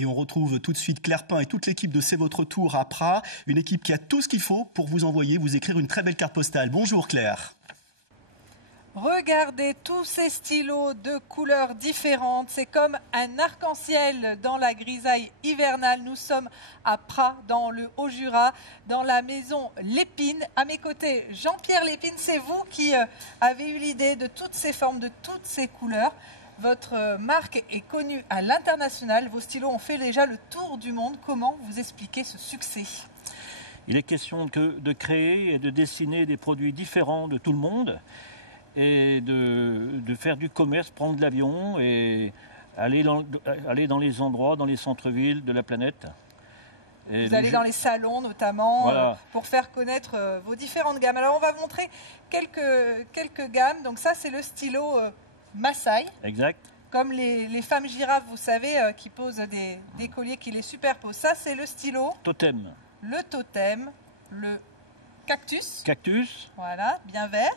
Et on retrouve tout de suite Claire Pin et toute l'équipe de C'est votre tour à Pras, une équipe qui a tout ce qu'il faut pour vous envoyer, vous écrire une très belle carte postale. Bonjour Claire. Regardez tous ces stylos de couleurs différentes, c'est comme un arc-en-ciel dans la grisaille hivernale. Nous sommes à Pras, dans le Haut-Jura, dans la maison Lépine. À mes côtés, Jean-Pierre Lépine, c'est vous qui avez eu l'idée de toutes ces formes, de toutes ces couleurs. Votre marque est connue à l'international, vos stylos ont fait déjà le tour du monde. Comment vous expliquez ce succès ? Il est question de créer et de dessiner des produits différents de tout le monde et de faire du commerce, prendre l'avion et aller dans les endroits, dans les centres-villes de la planète. Vous allez dans les salons notamment, voilà, pour faire connaître vos différentes gammes. Alors on va vous montrer quelques gammes. Donc ça c'est le stylo Maasai. Exact. Comme les femmes girafes, vous savez, qui posent des colliers qui les superposent. Ça c'est le stylo Totem. Le totem, le cactus. Cactus. Voilà, bien vert.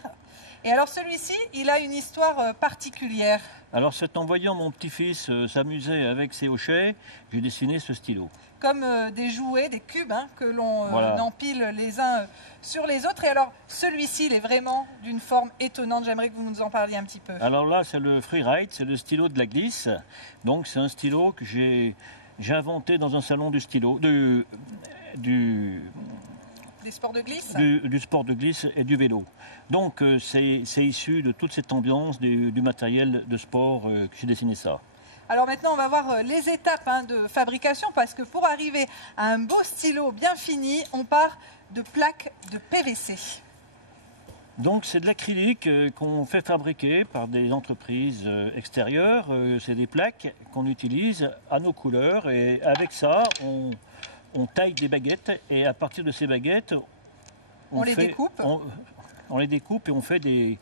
Et alors celui-ci, il a une histoire particulière. Alors c'est en voyant mon petit-fils s'amuser avec ses hochets, j'ai dessiné ce stylo. Comme des jouets, des cubes que l'on empile les uns sur les autres. Et alors celui-ci, il est vraiment d'une forme étonnante. J'aimerais que vous nous en parliez un petit peu. Alors là, c'est le Freeride, c'est le stylo de la glisse. Donc c'est un stylo que j'ai inventé dans un salon du stylo, des sports de glisse, du sport de glisse et du vélo. Donc c'est issu de toute cette ambiance du matériel de sport que j'ai dessiné ça. Alors maintenant on va voir les étapes de fabrication, parce que pour arriver à un beau stylo bien fini, on part de plaques de PVC. Donc c'est de l'acrylique qu'on fait fabriquer par des entreprises extérieures. C'est des plaques qu'on utilise à nos couleurs et avec ça on taille des baguettes et à partir de ces baguettes, on les découpe. On les découpe et on fait des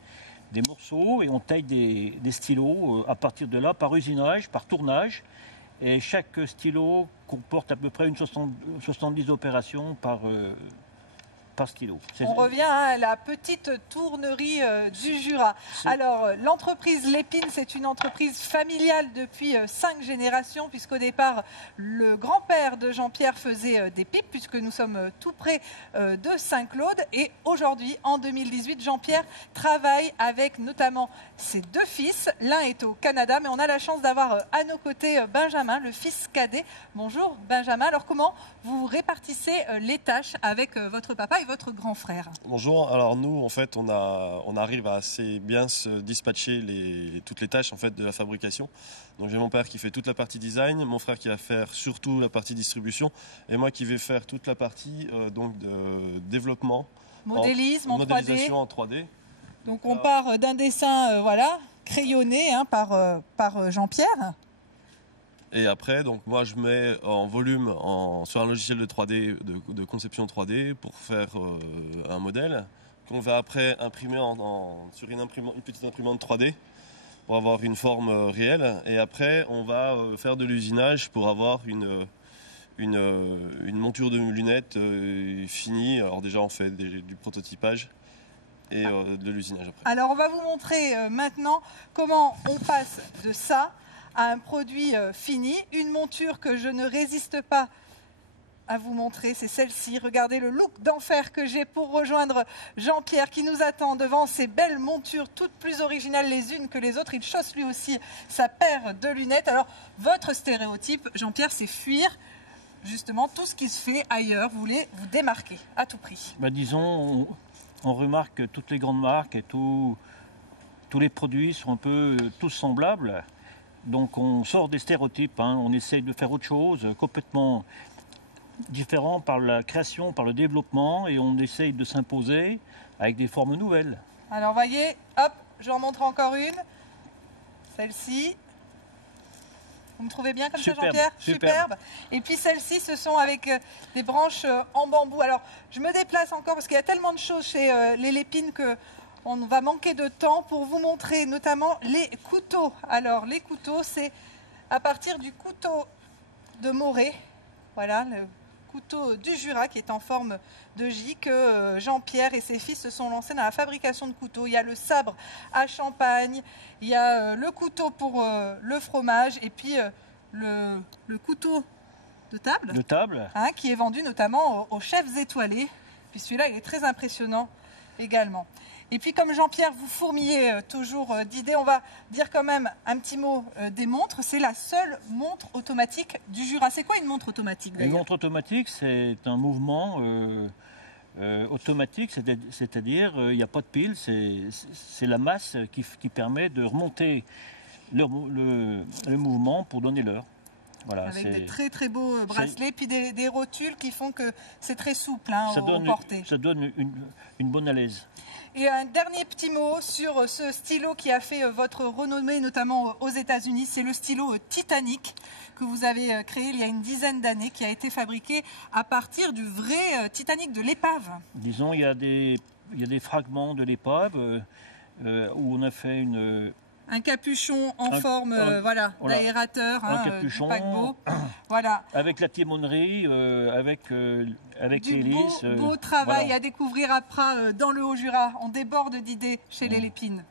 morceaux et on taille des stylos à partir de là par usinage, par tournage. Et chaque stylo comporte à peu près 70 opérations par stylo. On revient à la petite tournerie du Jura. Alors, l'entreprise Lépine, c'est une entreprise familiale depuis 5 générations, puisqu'au départ, le grand-père de Jean-Pierre faisait des pipes, puisque nous sommes tout près de Saint-Claude. Et aujourd'hui, en 2018, Jean-Pierre travaille avec notamment ses 2 fils. L'un est au Canada, mais on a la chance d'avoir à nos côtés Benjamin, le fils cadet. Bonjour Benjamin. Alors, comment vous répartissez les tâches avec votre papa et votre grand frère? Bonjour, alors nous en fait on arrive à assez bien se dispatcher toutes les tâches en fait de la fabrication. Donc j'ai mon père qui fait toute la partie design, mon frère qui va faire surtout la partie distribution et moi qui vais faire toute la partie donc de développement, modélisation en 3D. Donc on part d'un dessin crayonné par Jean-Pierre. Et après, donc moi je mets en volume sur un logiciel de 3D, de conception 3D pour faire un modèle qu'on va après imprimer sur une petite imprimante 3D pour avoir une forme réelle. Et après, on va faire de l'usinage pour avoir une monture de lunettes finie. Alors déjà, on fait du prototypage et de l'usinage après. Alors on va vous montrer maintenant comment on passe de ça à un produit fini, une monture que je ne résiste pas à vous montrer, c'est celle-ci. Regardez le look d'enfer que j'ai pour rejoindre Jean-Pierre qui nous attend devant ces belles montures, toutes plus originales les unes que les autres. Il chausse lui aussi sa paire de lunettes. Alors, votre stéréotype, Jean-Pierre, c'est fuir justement tout ce qui se fait ailleurs. Vous voulez vous démarquer à tout prix. Disons, on remarque que toutes les grandes marques et tous les produits sont un peu tous semblables. Donc on sort des stéréotypes, on essaye de faire autre chose, complètement différent par la création, par le développement, et on essaye de s'imposer avec des formes nouvelles. Alors voyez, hop, je vous en montre encore une, celle-ci. Vous me trouvez bien comme ça, Jean-Pierre? Superbe. Et puis celle-ci, ce sont avec des branches en bambou. Alors je me déplace encore parce qu'il y a tellement de choses chez les Lépines que on va manquer de temps pour vous montrer notamment les couteaux. Alors, les couteaux, c'est à partir du couteau de Morée, voilà, le couteau du Jura qui est en forme de J, que Jean-Pierre et ses fils se sont lancés dans la fabrication de couteaux. Il y a le sabre à champagne, il y a le couteau pour le fromage, et puis le couteau de table, qui est vendu notamment aux chefs étoilés. Puis celui-là, il est très impressionnant également. Et puis comme Jean-Pierre, vous fourmillez toujours d'idées, on va dire quand même un petit mot des montres. C'est la seule montre automatique du Jura. C'est quoi une montre automatique d'ailleurs? Une montre automatique, c'est un mouvement automatique, c'est-à-dire il n'y a pas de pile, c'est la masse qui permet de remonter le mouvement pour donner l'heure. Voilà, avec des très très beaux bracelets, puis des rotules qui font que c'est très souple au porté. Ça donne une bonne à l'aise. Et un dernier petit mot sur ce stylo qui a fait votre renommée, notamment aux États-Unis. C'est le stylo Titanic que vous avez créé il y a une dizaine d'années, qui a été fabriqué à partir du vrai Titanic de l'épave. Disons, il y a des fragments de l'épave où on a fait un capuchon en forme d'aérateur, un capuchon, paquebot. Voilà. Avec la timonerie, avec l'hélice. Beau travail à découvrir après dans le Haut-Jura. On déborde d'idées chez les Lépines.